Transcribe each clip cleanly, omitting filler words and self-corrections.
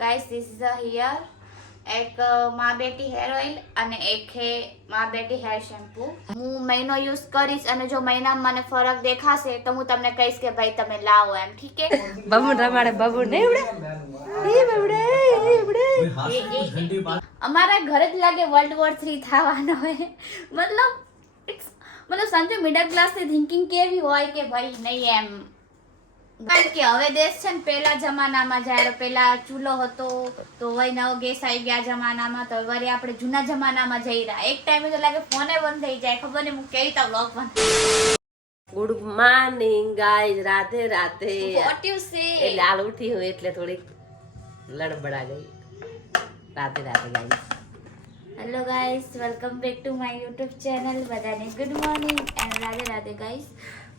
Guys this is a hair एक माँ बेटी हेयर ऑयल અને એક હે માँ બેટી હેર શેમ્પુ હું મહિનો યુઝ કરીશ અને જો મહિનામાં મને ફરક દેખાશે તો હું તમને કહીશ કે ભાઈ તમે લાવો એમ ઠીક હે બબુ રમાડે બબુ ને એવડે અમારા ઘરે જ લાગે વર્લ્ડ વોર 3 થવાનો હોય મતલબ સમજો મિડલ ક્લાસ ની થિંકિંગ કેવી હોય કે ભાઈ નહીં એમ કારણ કે હવે દેશ છે ને પેલા જમાનામાં જ્યારે પેલા ચૂલો હતો તો વઈ નવો ગેસ આવી ગયા જમાનામાં તો વળી આપણે જૂના જમાનામાં જઈ રહ્યા એક ટાઈમે તો લાગે ફોને બંધ થઈ જાય ખબર નહીં હું કેવી રીતે વ્લોગ બન good morning guys Radhe Radhe what you say એટલે હાલ ઉઠી હું એટલે થોડીક લડબડા ગઈ Radhe Radhe guys hello guys welcome back to my YouTube channel बधाने good morning and Radhe Radhe guys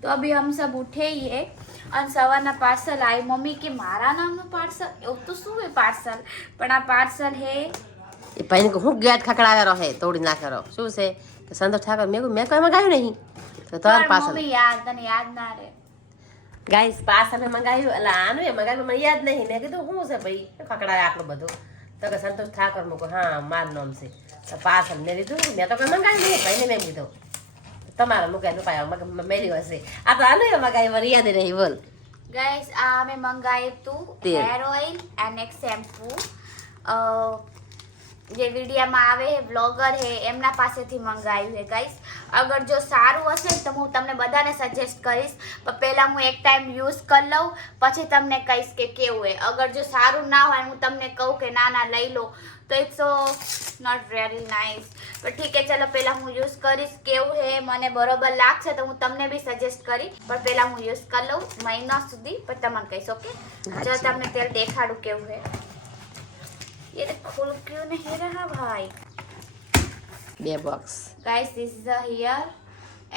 तो अभी हम सब उठे ही है और सवारना पार्सल आई मम्मी के मारा नामનું પાર્સલ એવું તો શું હે પાર્સલ પણ આ પાર્સલ હે એ ભાઈને હું ગેટ ખકડાવેરો હે તોડી નાખેરો શું છે કે સંતોષ ઠાકર મેં કોઈ મંગાવ્યું નહીં તો તાર પાર્સલ મમ્મી યાર તને યાદ ના રહે ગાઈસ પાર્સલ મેં મંગાવ્યું એટલે આનું એ મંગાવ્યું મને યાદ નહીં મેં કીધું શું છે ભાઈ ખકડાવે આટલું બધું તો કે સંતોષ ઠાકર મૂકો હા મારું નામ છે તો પાર્સલ મેં લીધું મેં તો કોઈ મંગાવ્યું નહીં ભાઈને મેં કીધું તમારા મુકાઈ પાયા મેલ્યું હશે આ તો આનું મંગાવ્યું યાદ નહીં બોલ ગાઈસ આ મેં મંગાવ્યું તું હેર ઓઇલ એન્ડ એક શેમ્પુ જે વિડીયોમાં આવે હે બ્લોગર હે એમના પાસેથી મંગાવ્યું હે ગાઈસ અગર જો સારું હશે તો હું તમને બધાને સજેસ્ટ કરીશ પણ પહેલા હું એક ટાઈમ યુઝ કરી લઉં પછી તમને કહીશ કે કેવું હે અગર જો સારું ના હોય હું તમને કહું કે ના ના લઈ લો તો ઇટ્સ નોટ વેરી નાઇસ પણ ઠીક છે ચલો પહેલા હું યુઝ કરીશ કેવું હે મને બરોબર લાગશે તો હું તમને બી સજેસ્ટ કરીશ પણ પહેલા હું યુઝ કરી લઉં મહિના સુધી પછી તમને કહીશ ઓકે જો તમને તેલ દેખાડું કેવું હે ये खुल क्यों नहीं रहा भाई બે box guys this is a hair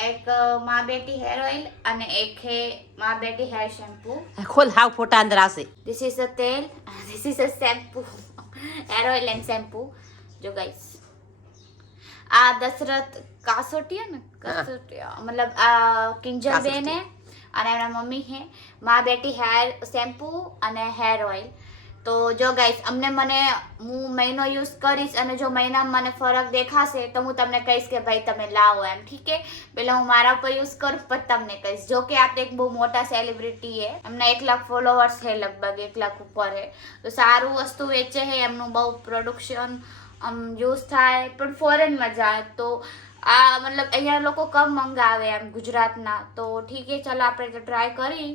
एक माँ बेटी हेयर ऑयल અને એક હે माँ बेटी हेयर शैम्पू ખોલ હાવ ફોટા અંદર આવશે दिस इज अ तेल this is a shampoo hair oil and shampoo जो गाइस आ दशरथ कासोटिया ना कासोटिया मतलब किंजल बेन है અને એમના મમ્મી હે माँ बेटी हेयर शैम्पू અને हेयर ऑयल તો જો ગાઈસ મને હું મહિનો યુઝ કરીશ અને જો મહિનામાં મને ફરક દેખાશે તો હું તમને કહીશ કે ભાઈ તમે લાવો એમ ઠીક હે પહેલા હું મારા ઉપર યુઝ કરું પછી તમને કહીશ જો કે આ તો એક બહુ મોટા સેલિબ્રિટી હે એમના 1 લાખ ફોલોવર્સ છે લગભગ 1 લાખ ઉપર હે તો સારું વસ્તુ વેચે હે એમનું બહુ પ્રોડક્શન યુઝ થાય પણ ફોરેનમાં જાય તો આ મતલબ અહીંયા લોકો કમ મંગાવે એમ ગુજરાતના તો ઠીક હે ચાલો આપણે તો ટ્રાય કરી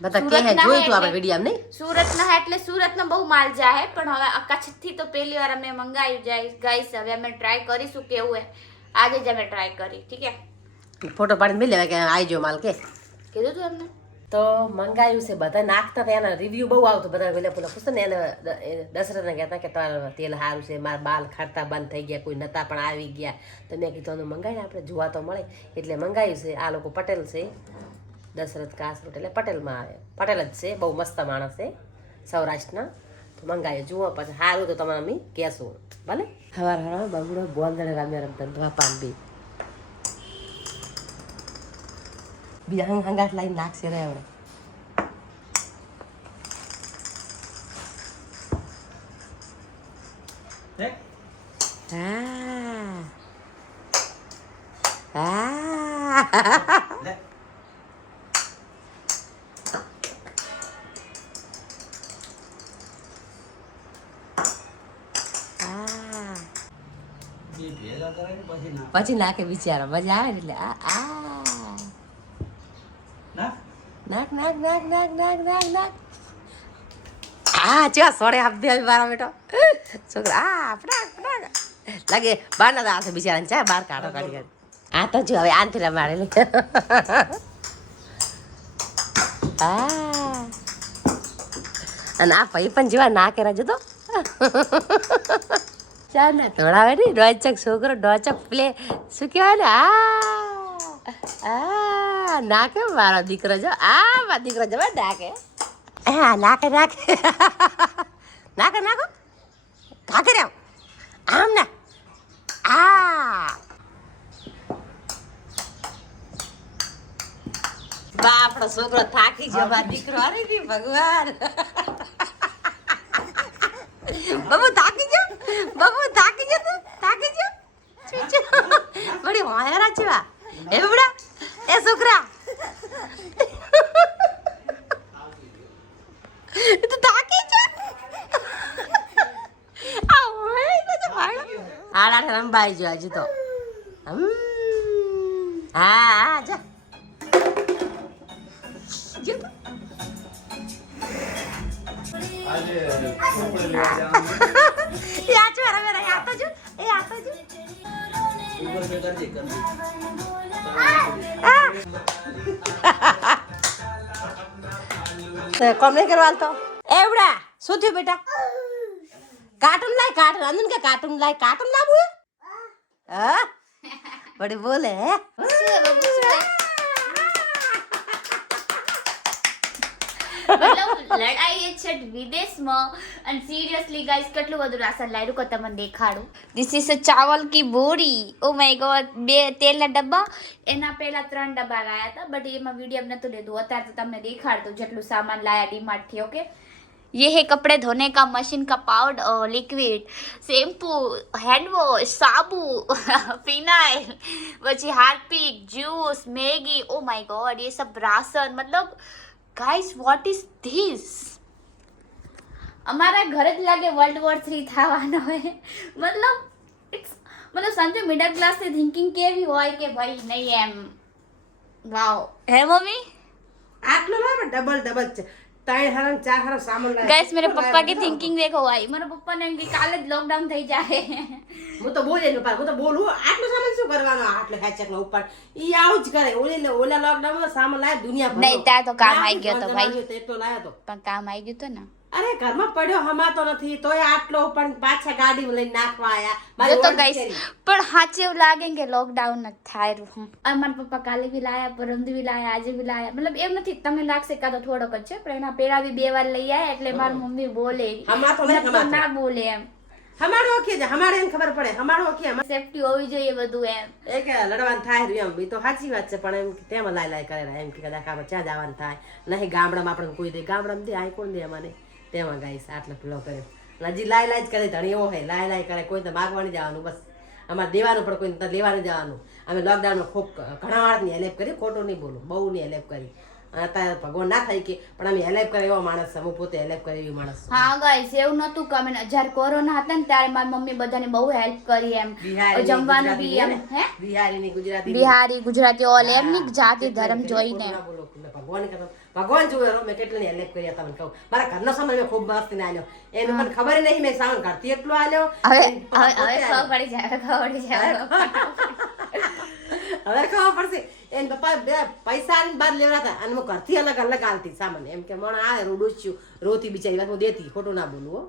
બધા કે હે જોઈ તો આપણે વિડિયો નહીં સુરતના એટલે સુરતનો બહુ માલ જાય પણ હવે કચ્છથી તો પહેલી વાર અમે મંગાવ્યું જાય ગાઈસ હવે અમે ટ્રાય કરીશું કેવું હે આજે જ અમે ટ્રાય કરી ઠીક હે ફોટો પાડીને મેં લેવા કે આઈજો માલ કે કીધું તું એમને તો મંગાવ્યું છે બધા નાખતા હતા એના રિવ્યુ બહુ આવતું બધા પેલા પેલા પૂછતા ને એને દશરથને કહેતા કે તારું તેલ સારું છે મારા બાલ ખરતા બંધ થઈ ગયા કોઈ નતા પણ આવી ગયા તો મેં કીધું આનું મંગાવીને આપણે જોવા તો મળે એટલે મંગાવ્યું છે આ લોકો પટેલ છે દશરથ કાસરોટ એટલે પટેલમાં આવે પટેલ જ છે બહુ મસ્ત માણસ છે સૌરાષ્ટ્રના તો મંગાવ્યું જુઓ પછી સારું તો તમારે અમે કહેશું ભલે સવાર સવાર બબુડો બોંદડે રામ્યા રમતા બાપાને બી બીજા હંગાટ લાઈને નાખશે રે હવે પછી નાખે બિચારા મજા આવે ને એટલે આ નાખ નાખ નાખ નાખ નાખ નાખ નાખ નાખ હા ચા સોડે આપી દે મારા બેટો છોકરા આપડા લાગે બાર ના હાથે બિચારા ચા બાર કાઢો કાઢી કાઢી આ તો જો હવે આનથી રમાડે લે અને આ ભાઈ પણ જેવા ના કર્યા જતો ચાલ ને થોડાવે ને ડોચક છોકરો ડોચક પ્લે શું કહેવાય ને નાકે મારો દીકરો જો મારો દીકરો જો નાકે નાકે નાકે નાકે નાખો કાકે રાવ આમ ના બાપડો છોકરો થાકી ગયો મારો દીકરો અરે ભગવાન બાબુ થાકી ગયો તું થાકી ગયો બડી હોયારા છે એ બડા એ છોકરા તું થાકી જા આ હોય તો ભાડો આડા રંબાઈ જો હજી તો હા જા જો તો આજે છોકરી લેવા જવાનું યા જો મેરા યા તો જો એ આ તો જો ઉપર पे कर दे કોમ નહીં કરવા તો એવડા શું થયું બેટા કાર્ટૂન લાય કાર્ટૂન અંદન કે કાર્ટૂન લાવું હે હા બડી બોલે હે મતલબ લડાઈ એ છે વિદેશમાં અને સિરિયસલી ગાઈસ કેટલું બધું રાશન લાવ્યું કે તમને દેખાડું ધીસ ઇઝ અ ચાવલ કી બોરી ઓ માય ગોડ 2 તેલના ડબ્બા એના પહેલા 3 ડબ્બા લાયા હતા બટ એમાં વિડીયો નતું લીધું અત્યારે તો તમને દેખાડતું જેટલું સામાન લાયા ડીમાર્ટ થી ઓકે ये है कपड़े धोने का मशीन का powder liquid shampoo hand wash साबु फिनाइल પછી Harpic juice Maggi oh my god ये सब राशन मतलब गाइस व्हाट इज दिस અમારા ઘરે જ લાગે વર્લ્ડ વોર 3 થવાનો હોય મતલબ સમજો મિડલ ક્લાસ ની થિંકિંગ કેવી હોય કે ભાઈ નહીં એમ વાવ હે મમ્મી આટલો લાવે ડબલ છે 3 હરમ 4 હરમ સામાન લાવે गाइस मेरे पापा की थिंकिंग देखो भाई मेरे पापा ने कि काले लॉकडाउन થઈ જાય હું તો બોલે ને હું તો બોલું આટલો સામાન શું કરવાનો આટલો હેચક નો ઉપર ઈ આવું જ કરે ઓલા લોકડાઉન માં સામાન લાય દુનિયા ભર નહીં ત્યાં તો કામ આવી ગયો તો ભાઈ તેટલો લાયો તો પણ કામ આવી ગયું તો ને અરે ઘરમાં પડ્યો હમાતો નથી તોય આટલો પણ પાછા ગાડીમાં લઈને નાખવા આયા જો મારી તો ઓળખ ગાઈસ કરી. પણ સાચે એવું લાગે કે લોકડાઉન જ થાય રહ્યું અને મારા પપ્પા કાલે બી લાયા પરમદી બી લાયા આજે બી લાયા મતલબ એમ નથી તમને લાગશે કાં તો થોડોક જ છે પણ એના પેલા બી 2 વાર લઈ આયા એટલે મારી મમ્મી બોલે હમાતો નહીં, નકર હમાતો. ના બોલે એમ હમાડો ઓકે છે હમાડે એમ ખબર પડે હમાડો ઓકે સેફટી હોવી જોઈએ બધું એમ એ કે લડવાનું થાય રહ્યું એમ એ તો સાચી વાત છે પણ એમ કે તેમાં લાય કરે એમ કે કદાચ આપણે ત્યાં જવાનું થાય નહીં ગામડામાં આપણે કોઈ દે ગામડામાં દે આ કોણ દે અમારે તેમાં ગાઈસ આટલો પેલો કરે હજી લાય જ કરે ધણી એવો હોય લાય કરે કોઈ તો માગવાની જવાનું બસ અમારે દેવાનું પણ કોઈ તો લેવાનું જવાનું અમે લોકડાઉનમાં ખૂબ ઘણા માણસની હેલ્પ કરી ખોટું નહીં બોલું બહુ ની હેલ્પ કરી અને અત્યારે ભગવાન ના થાય કે પણ અમે હેલ્પ કરે એવો માણસ છે હું પોતે હેલ્પ કરે એવી માણસ છું. હા ગાઈસ એવું નતું કે અમે જ્યારે કોરોના હતા ને ત્યારે મારી મમ્મી બધાને બહુ હેલ્પ કરી એમ બિહારીની, જમવાનું બી એમ ગુજરાતીની હે બિહારીની ગુજરાતી બિહારી ગુજરાતી ઓલ એમની જાતિ ધર્મ જોઈને ભગવાન જોયો મેં કેટલી હેલ્પ કરી તમને કહું મારા ઘરનો સામાન મેં ખૂબ મસ્તી ને આલ્યો એને મને ખબર નહીં મેં સામાન ઘરથી એટલો આલ્યો હવે એને પોતે હવે આલ્યો. ખબર પડી જાય ખબર પડી જાય હવે ખબર પડશે એને પપ્પા બે પૈસા આલીને બાદ લેવડા હતા અને હું ઘરથી અલગ આલતી સામાન એમ કે મને આ રોડુચ્યું રોતી બિચારી વાત હું દેતી ખોટું ના બોલું હો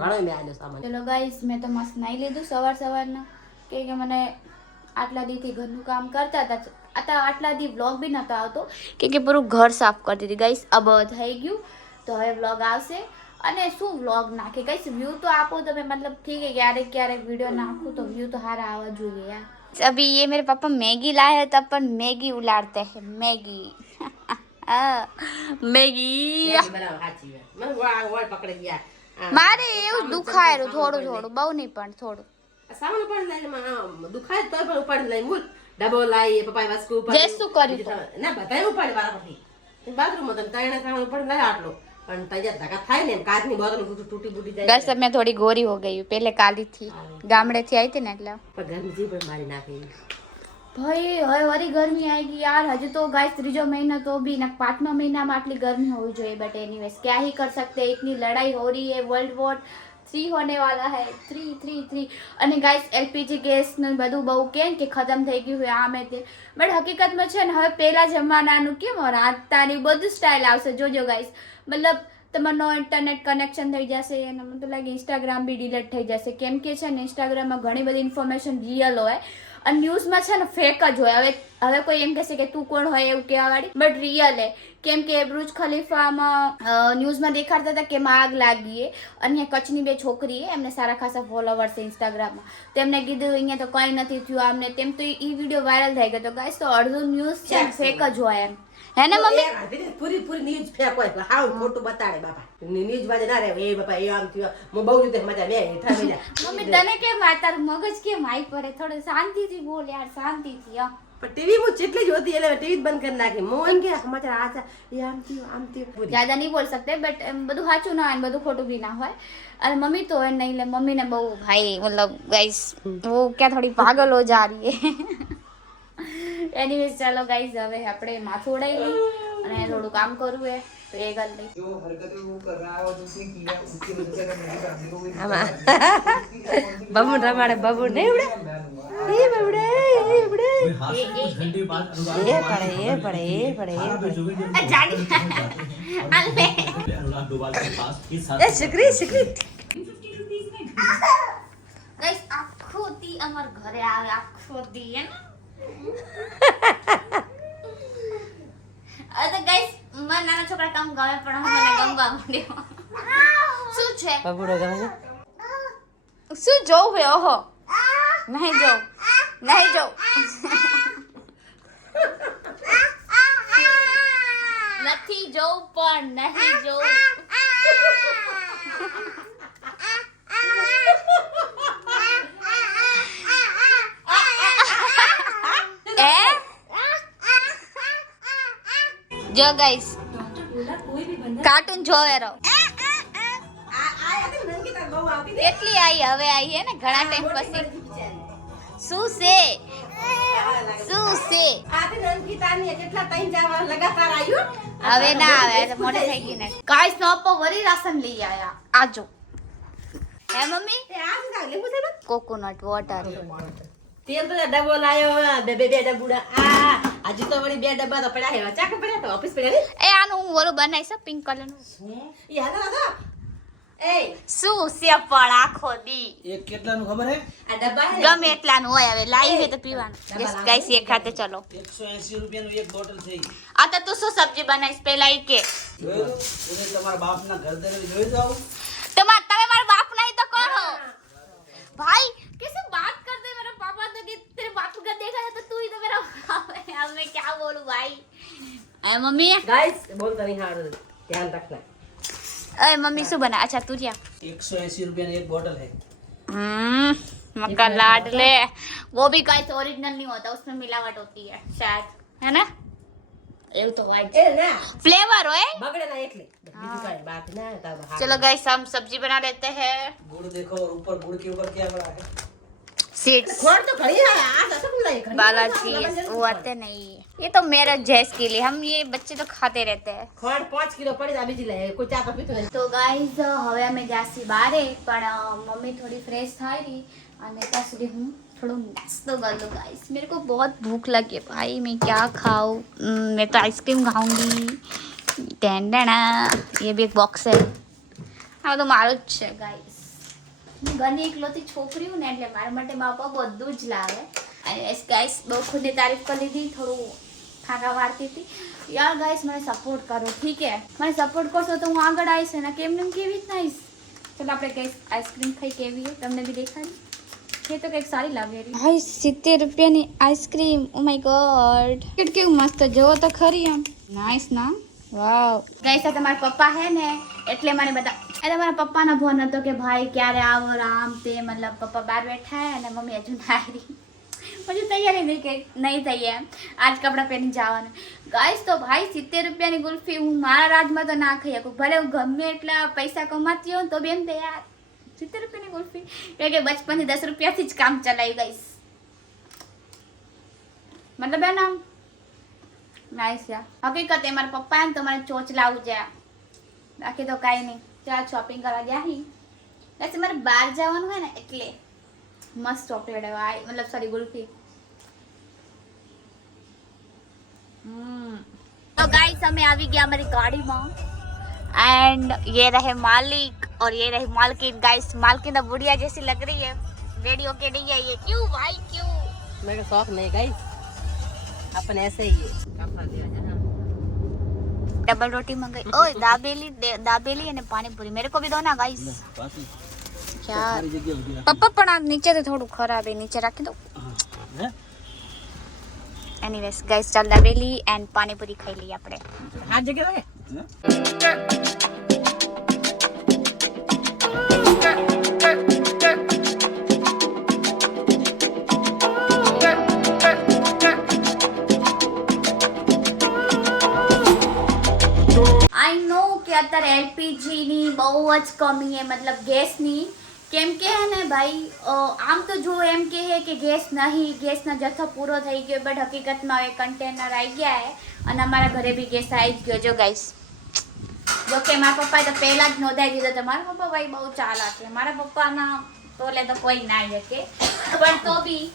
ઘણો મેં આલ્યો સામાન ચલો ગાઈસ મેં તો મસ્ત નાઈ લીધું સવારના કે મને આટલા દીથી ઘરનું કામ કરતા હતા આટલા દી વ્લોગ બી નતો આવતો કે પૂરું ઘર સાફ કરતી હતી ગાઈસ અબ થઈ ગયું તો હવે વ્લોગ આવશે અને શું વ્લોગ નાખે ગાઈસ વ્યૂ તો આપો તમે मतलब ठीक है ક્યારેક वीडियो નાખું તો વ્યૂ તો હારા આવવા જોઈએ યાર अभी ये मेरे पापा मैगी लाए हैं तब पर मैगी उलाड़ते हैं मैगी मैगी બનાવ સાચી વાત મને ઓય પકડી ગયા મારે એવું દુખાયેલું થોડું બહુ નહીં પણ થોડું સામાન ઉપાડી લઈને દુખાય તોય પણ ઉપાડી લઈને મૂળ ડબો લાવી પપ્પાએ વસ્તુ ઉપાડી જે શું કર્યું તો? ના બધાય ઉપાડી વાળા પછી બાથરૂમમાં તમે ત્રણે સામાન ઉપાડી લાવ્યા આટલો પણ તૈયાર ધક્કા થાય ને એમ કાચની બોટલ તૂટી ફૂટી જાય बस मैं थोड़ी गोरी हो गई हूँ पहले काली थी गामड़े थी आई थी ना એટલે પણ ગરમી પણ મારી નાખી ભાઈ હવે વરી ગરમી આવી ગઈ યાર હજુ તો ગાઈસ ત્રીજો મહિના तो भी ना 5वां महीनाમાં આટલી ગરમી હોવી જોઈએ बट एनीवेज क्या ही कर सकते हैं इतनी लड़ाई हो रही है वर्ल्ड वॉर 3 होने वाला है 3 અને ગાઈસ એલપીજી ગેસ ને બધું બહુ કે ખતમ થઈ ગયું હોય આમે તે બટ હકીકતમાં છે ને હવે પહેલા જમાનાનું કેમ રાતાની બધું સ્ટાઇલ આવશે જોજો ગાઈસ મતલબ તમારો ઇન્ટરનેટ કનેક્શન થઈ જશે અને મને તો લાગે ઇન્સ્ટાગ્રામ બી ડિલીટ થઈ જશે કેમ કે છે ને ઇન્સ્ટાગ્રામમાં ઘણી બધી ઇન્ફોર્મેશન રિયલ હોય અને ન્યૂઝમાં છે ને ફેક જ હોય હવે કોઈ એમ કહેશે કે તું કોણ હોય એવું કહેવાવાળી બટ રિયલ હે કેમ કે બુર્જ ખલીફામાં ન્યૂઝમાં દેખાડતા હતા કે એમાં આગ લાગી અને કચ્છની 2 છોકરી એમને સારા ખાસા ફોલોવર્સ છે ઇન્સ્ટાગ્રામમાં તેમને કીધું અહીંયા તો કંઈ નથી થયું આમને તેમ તો એ વિડીયો વાયરલ થઈ ગયો તો ગાઈસ તો અડધું ન્યૂઝ છે ફેક જ હોય એમ હે ને મમ્મી એ હાથી પૂરી પૂરી ન્યૂઝ ફેંકો હાવ ખોટું બતાડે બાપા ન્યૂઝ માં ના રહે એ બાપા એ આમ થયો હું બહુ રીતે મજા મે હેઠા મેલા મમ્મી તને કેમ આ તારું મગજ કેમ હાઈ પડે થોડું શાંતિથી બોલ યાર શાંતિથી હા પણ ટીવી હું જેટલી જ હોતી એટલે ટીવી બંધ કરી નાખી મોહન કે સમાચાર આ એ આમ થયું પૂરી ज्यादा नहीं बोल सकते बट બધું સાચું ના હોય ને બધું ખોટું भी ना હોય और मम्मी तो है नहीं ले मम्मी ने बहु भाई मतलब गाइस वो क्या थोड़ी पागल हो जा रही है एनीवेज चलो गाइस હવે આપણે માથું ઉડાઈ લઈ અને થોડું કામ કરવું હે તો એ ગલ લઈ जो हरकतें वो कर रहा है और दूसरी किया उसकी वजह से अगर मेरी फैमिली को कोई આમાં બબુન રમાડે બબુન નહીં ઉડે એ બબડે એ બબડે घंटे बाद એ પડે એ પડે આ જાડી આલે अनुराग डोभाल के पास इस साल એ શકરી શકરી ગાઈસ આખો દી અમાર ઘરે આવે આખો દી હે ને અરે ગાઈસ મને નાના છોકરા કામ ગમે પણ મને ગમવા માંડ્યો શું છે બબુડો ગમે શું જોવું હે ઓહો નહીં જોઉં નહીં જોઉં નથી જોઉં પણ નહીં જોઉં જો ગાઈસ કાર્ટૂન જોવે રહો કેટલી આવી હવે આવી હે ને ઘણા ટાઈમ પછી શું છે શું છે હવે ના આવે તો મોડે થઈ ગઈ ને ગાઈસ નો પપ્પા વરી રાશન લઈ આયા આજો હે મમ્મી કોકોનટ વોટર તેલ તો ડબ્બો લાયો બે ડબ્બુડા આજે તો વળી બે ડબ્બા તો પડ્યા હે ચાકુ પડ્યા તો ઓફિસ પડ્યા એ આનું હું ઓલું બનાવીશ પિંક કલર નું એ હાલો હાલો એ શું છે પણ આખો દી एक કેટલાનું ખબર હે આ ડબ્બા હે ગમે એટલાનું હોય હવે લાવી હોય તો પીવાનું યસ ગાઈસ એક ખાતે ચલો 180 રૂપિયાનું એક બોટલ છે ઈ. આ તો તું શું સબ્જી બનાવીશ પેલા ઈ કે જોયું તું? એને તમારા બાપના ઘર તરફ જોયું તું આવું? તમે મારા બાપ નહીં તો કોણ હો भाई कैसे बात करते हैं मेरा पापा तो कि तेरे बाप को देखा है तो तू ही तो मेरा बाप है अब मैं क्या बोलूं भाई अरे मम्मी ગાઈસ બોલતા નહીં હારું ધ્યાન રાખના अरे मम्मी શું બના अच्छा तू क्या 180 રૂપિયાની એક બોટલ है मक्का लाडले वो भी गाइस ओरिजिनल नहीं होता उसमें मिलावट होती है शायद है ना એવું તો વાઈટ એ ના फ्लेवर હોય બગડે ના એટલે બીજું કાંઈ બાત ના તા चलो गाइस हम सब्जी बना लेते हैं गुड़ देखो और ऊपर गुड़ के ऊपर क्या पड़ा है सीड्स ખોડ તો ઘણી આ આ તો લાય ઘણી बालाजी वो आते नहीं ये तो मेरा जैस के लिए हम ये बच्चे तो खाते रहते हैं ખોડ 5 કિલો પડી આ બીજી લે કોઈ ચા પીતો નહીં તો ગાઈઝ હવે અમે જાસી બારે પણ મમ્મી થોડી ફ્રેશ થઈ રહી અને ત્યાં સુધી હું थोड़ा नाश्ता कर लो गाइस मेरे को बहुत भूख लगी है भाई मैं क्या खाऊं मैं तो आइसक्रीम खाऊंगी टेंडना ये भी एक बॉक्स है हाँ तो मारो જ છે ગાઈસ હું ઘરની એકલોતી છોકરી હું ને એટલે મારા માટે મા પપ્પા બધું જ લાવે અને ગાઈસ બહુ ખુદની તારીફ કરી લીધી થોડું ખાંગા વાળતી હતી યાર ગાઈસ મને સપોર્ટ કરો ઠીક હે મને સપોર્ટ કરશો તો હું આગળ આવીશ ને કેમ કેવી રીતના આવીશ ચલો આપણે ગાઈસ આઈસ્ક્રીમ ખાઈ કેવી હે તમને બી દેખાડી ये तो कई सारी लागे रही भाई 70 रुपयाની આઈસ્ક્રીમ ઓ માય ગોડ કેવું મસ્ત જોવો તો ખરી આમ નાઈસ ના વાવ ગાઈસ આ તમારા પપ્પા હે ને એટલે મને બતા એટલે મારા પપ્પાનો ફોન હતો કે ભાઈ ક્યારે આવો આમ તે મતલબ પપ્પા બહાર બેઠા હે અને મમ્મી હજુ ના આવી मुझे तैयारी नहीं થઈ એમ આજ કપડા પહેરી જવાનું ગાઈસ તો ભાઈ 70 રૂપિયાની ગુલ્ફી હું મારા રાજમાં તો ના ખાઈ શકું ભલે હું ગમે એટલા પૈસા કમાતી હોઉં તો બેન તે યાર 70 રૂપિયાની ગુલ્ફી કે બચપનથી 10 રૂપિયાથી જ કામ ચલાવી ગઈશ મતલબ है ना नाइस यार हकीकत है मारा पप्पा है तो मारे चोच लाવું છે બાકી તો કાઈ નહીં ચાલ શોપિંગ કરવા જાહી એટલે મારે બહાર જવાનું હોય ને એટલે મસ્ત ચોકલેટ है भाई मतलब सॉरी गुल्फी तो गाइस हमें આવી ગયા हमारी गाड़ी में एंड ये रहे मालिक और ये रही मालकिन गाइस मालकिन तो बुढ़िया जैसी लग रही है रेडी होके नहीं है ये क्यों भाई क्यों मेरे शौक नहीं गाइस अपन ऐसे ही है कपड़ा दिया जाना डबल रोटी मंगाई ओए दाबेली અને પાણીપુરી मेरे को भी दो ना गाइस क्या पप्पा પણ આ નીચે તો થોડું ખરાબ है नीचे રાખી દો એનીવેઝ ગાઈસ ચાલ દાબેલી એન્ડ પાણીપુરી ખાઈ લઈએ આપણે. આ જગ્યા રહે આઈ નો કે અત્યારે એલપીજી ની બહુ જ કમી છે, મતલબ ગેસની. કેમ કે હે ને ભાઈ આમ તો જો એમ કે ગેસ નહીં, ગેસનો જથ્થો પૂરો થઈ ગયો, બટ હકીકતમાં હવે કન્ટેનર આવી ગયા છે અને અમારા ઘરે બી ગેસ આવી જ ગયો. જો ગાઈસ, જો કે મારા પપ્પાએ તો પહેલાં જ નોંધાવી દીધો તો મારા પપ્પા ભાઈ બહુ ચાલાક છે. મારા પપ્પાના તોલે તો કોઈ ના શકે, પણ તો બી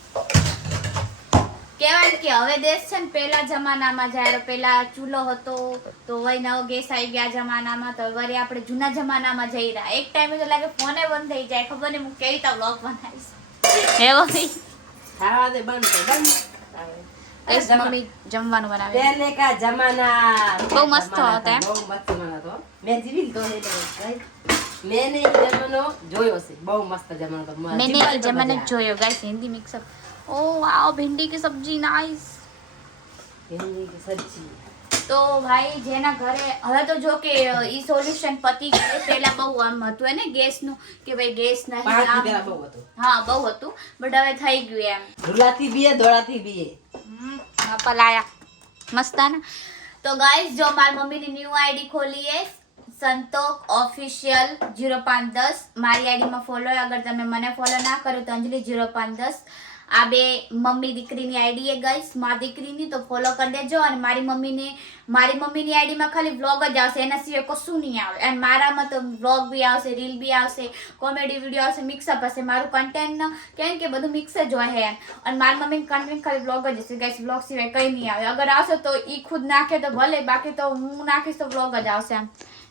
કહેવાય કે હવે દેશ છે ને પહેલા જમાનામાં જ્યારે પહેલા ચૂલો હતો તો વળી નવો ગેસ આવી ગયા જમાનામાં, તો વળી આપણે જૂના જમાનામાં જઈ રહ્યા. એક ટાઈમે તો લાગે ફોને બંધ થઈ જાય, ખબર નહીં હું કેવી રીતે વ્લોગ બનાવીશ. એવો નહીં ખાવા દે બંધ તો બંધ. મમ્મી જમવાનું બનાવે. पहले का जमाना બહુ મસ્ત હતો એમ. બહુ મસ્ત જમાનો હતો. મેં જીવી લીધો છે એટલે મેને ઈ જમાનો જોયો છે. બહુ મસ્ત જમાનો હતો. मैंने ये जमाना જોયો guys. Hindi mix up. Oh wow, भिंडी की सब्जी नाइस. ભીંડી की सब्जी. તો ભાઈ જેના ઘરે હવે તો જો કે ઈ સોલ્યુશન પતી ગયું. પહેલા બહુ આમ હતું ને ગેસનું કે ભાઈ ગેસ નહીં પાણી આમ. પેલા બહુ હતું. હા બહુ હતું, બટ હવે થઈ ગયું એમ. રૂલાથી બીએ દોડાથી બીએ. પલાયા મસ્ત ને. તો ગાઈસ જો મારી મમ્મીની ન્યૂ આઈડી ખોલી છે સંતોક ઓફિશિયલ 0510. મારી આઈડીમાં ફોલો. અગર તમે મને ફોલો ના કરો તો અંજલિ 0510. આ બે મમ્મી દીકરીની આઈડી છે ગાઈસ, મારી દીકરીની, તો ફોલો કરી દેજો. અને મારી મમ્મીની આઈડીમાં ખાલી વ્લોગ જ આવશે, એના સિવાય કશું નહીં આવે. અને મારામાં તો વ્લોગ બી આવશે, રીલ બી આવશે, કોમેડી વિડીયો આવશે, મિક્સઅપ હશે. મારું કન્ટેન્ટ કેમ કે બધું મિક્સ જ હોય એમ. અને મારી મમ્મીનું કન્ટેન્ટ ખાલી વ્લોગ જ હશે ગાઈસ, વ્લોગ સિવાય કંઈ નહીં આવે. અગર આવશે તો ઈ ખુદ નાખે તો ભલે, બાકી તો હું નાખીશ તો વ્લોગ જ આવશે એમ.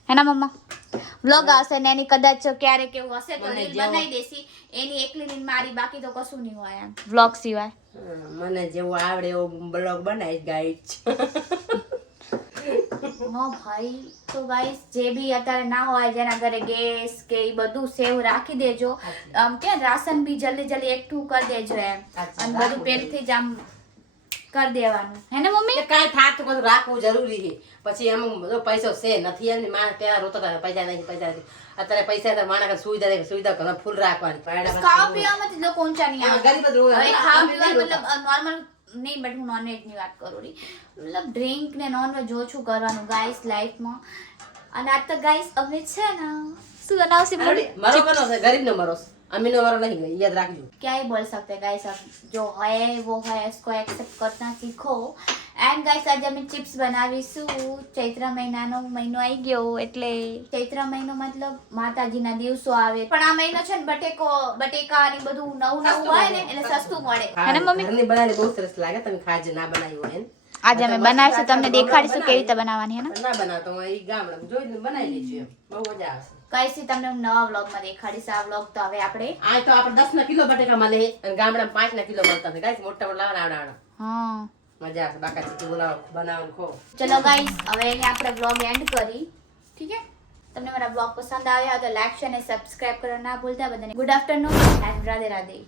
હેના મમ્મા? વ્લોગ આવશે ને એની કદાચ ક્યારેક એવું હશે તો રીલ બનાવી દેસી એની એકલીની ને મારી, બાકી તો કશું નહીં હોય એમ વ્લોગ સિવાય. મને જેવું આવડે એવો બ્લોગ બનાવીશ ગાઈસ. હા ભાઈ. તો ગાઈસ જે બી અત્યારે ના હોય જેના ઘરે ગેસ કે એ બધું સેવ રાખી દેજો. આમ કે રાશન બી જલ્દી જલ્દી એકઠું કરી દેજો એમ. અને બધું પહેલથી જ આમ કરી દેવાનું. હે ને મમ્મી? કાંઈ થાતું બધું રાખવું જરૂરી છે. પછી એમ બધો પૈસો છે નથી એમ માણસ પેલા રોતો હતા પૈસા નહીં પૈસા નથી. અત્યારે પૈસા તો માણસ સુવિધા ઘણા ફૂલ રાખવાની. ખાવા પીવામાં લોકો ઊંચા નહીં આવે. ગરીબ જ રોવે. હવે ખાવા પીવા મતલબ નોર્મલ નહીં, બટ હું નોનવેજ ની વાત કરું રહી. મતલબ ડ્રિંક ને નોનવેજ ઓછું કરવાનું ગાઈસ લાઈફમાં. અને આ તો ગાઈસ અમે છે ને શું બનાવશે મરો બનો છે ગરીબ નો મરો અમીનો મરો નહીં, યાદ રાખજો. क्या ही बोल सकते गाइस, अब जो है वो है, इसको एक्सेप्ट करना सीखो. एंड गाइस આજે અમે ચિપ્સ બનાવીશું. ચૈત્ર મહિનાનો મહિનો આવી ગયો એટલે ચૈત્ર મહિનો મતલબ માતાજીના દિવસો આવે, પણ આ મહિનો છે ને બટેકા ને બધું નવું હોય ને એટલે સસ્તું મળે. અને મમ્મી ઘરની બનાવેલી બહુ સરસ લાગે. તમે ખાજે ના બનાવી હોય ને. આજે અમે બનાવીશું, તમને દેખાડીશું કેવી રીતે બનાવવાની હે ને. ના બનાવતો હું એ ગામડે જોઈને બનાવી લેજો એમ. બહુ મજા આવશે. કઈથી તમને હું નવા વ્લોગમાં દેખાડીશ. આ વ્લોગ તો હવે આપણે આ તો આપણે 10 ના કિલો બટેકા મળે અને ગામડામાં 5 ના કિલો મળતા છે ગાઈસ. મોટા મોટા આવડા હા મજા આવશે. બાકા ચીકી બનાવવાનું ખો. ચલો ગાઈસ હવે અહીંયા આપણે વ્લોગ એન્ડ કરી. ઠીક છે? તમને મારા વ્લોગ પસંદ આવ્યા તો લાઈક શેર અને સબસ્ક્રાઇબ કરવા ના ભૂલતા. બધાને good afternoon and Radhe Radhe.